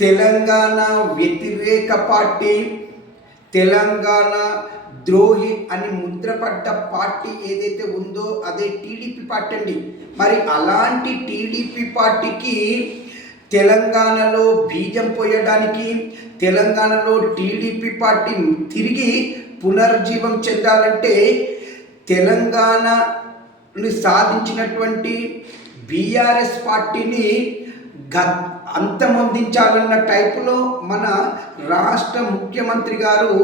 తెలంగాణ వ్యతిరేక పార్టీ, తెలంగాణ ద్రోహి అని ముద్రపడ్డ పార్టీ ఏదైతే ఉందో అదే టీడీపీ పార్టీ అండి. మరి అలాంటి టీడీపీ పార్టీకి తెలంగాణలో బీజం పోయడానికి, తెలంగాణలో టీడీపీ పార్టీ తిరిగి పునర్జీవం చెందాలంటే తెలంగాణని సాధించినటువంటి బీఆర్ఎస్ పార్టీని అంతమొందించాలన్న టైపులో మన రాష్ట్ర ముఖ్యమంత్రి గారు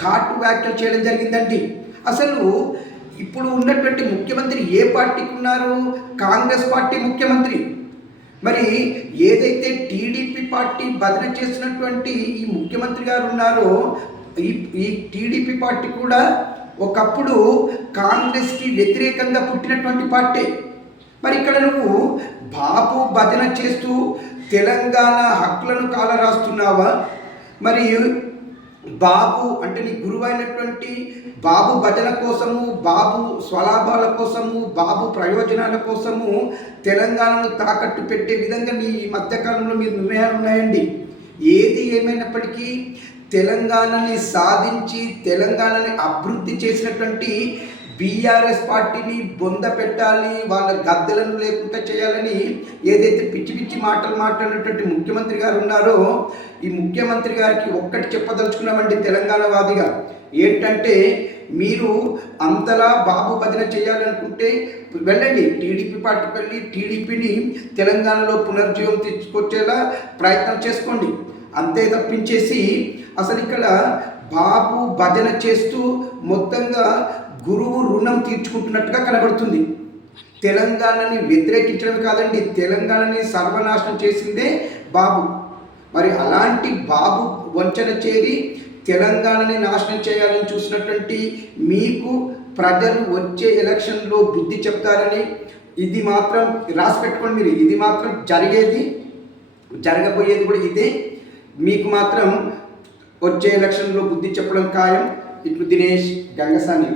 ఘాటు వ్యాఖ్యలు చేయడం జరిగిందండి. అసలు ఇప్పుడు ఉన్నటువంటి ముఖ్యమంత్రి ఏ పార్టీకి ఉన్నారు? కాంగ్రెస్ పార్టీ ముఖ్యమంత్రి. మరి ఏదైతే టీడీపీ పార్టీ భజన చేసినటువంటి ఈ ముఖ్యమంత్రి గారు ఉన్నారో ఈ టీడీపీ పార్టీ కూడా ఒకప్పుడు కాంగ్రెస్కి వ్యతిరేకంగా పుట్టినటువంటి పార్టీ. మరి ఇక్కడ నువ్వు బాబు భజన చేస్తూ తెలంగాణ హక్కులను కాలరాస్తున్నావా? మరి బాబు అంటే నీ గురువు అయినటువంటి బాబు భజన కోసము, బాబు స్వలాభాల కోసము, బాబు ప్రయోజనాల కోసము తెలంగాణను తాకట్టు పెట్టే విధంగా నీ మధ్యకాలంలో మీరు నిర్ణయాలు ఉన్నాయండి. ఏది ఏమైనప్పటికీ తెలంగాణని సాధించి తెలంగాణని అభివృద్ధి చేసినటువంటి బీఆర్ఎస్ పార్టీని బొంద పెట్టాలి, వాళ్ళ గద్దెలను లేకుండా చేయాలని ఏదైతే పిచ్చి పిచ్చి మాటలు మాట్లాడినటువంటి ముఖ్యమంత్రి గారు ఉన్నారో ఈ ముఖ్యమంత్రి గారికి ఒక్కటి చెప్పదలుచుకున్నామండి తెలంగాణ వాదిగా. ఏంటంటే మీరు అంతలా బాబు భజన చేయాలనుకుంటే వెళ్ళండి, టీడీపీ పార్టీకి వెళ్ళి టీడీపీని తెలంగాణలో పునర్జీవం తీసుకొచ్చేలా ప్రయత్నం చేసుకోండి. అంతే తప్పించేసి అసలు ఇక్కడ బాబు భజన చేస్తూ మొత్తంగా గురువు రుణం తీర్చుకుంటున్నట్టుగా కనబడుతుంది. తెలంగాణని వ్యతిరేకించడం కాదండి, తెలంగాణని సర్వనాశనం చేసిందే బాబు. మరి అలాంటి బాబు వంచన చేరి తెలంగాణని నాశనం చేయాలని చూసినటువంటి మీకు ప్రజలు వచ్చే ఎలక్షన్లో బుద్ధి చెప్తారని, ఇది మాత్రం రాసి పెట్టుకోండి మీరు, ఇది మాత్రం జరగబోయేది కూడా ఇదే. మీకు మాత్రం వచ్చే ఎలక్షన్లో బుద్ధి చెప్పడం ఖాయం. ఇట్లు దినేష్ గంగసాని.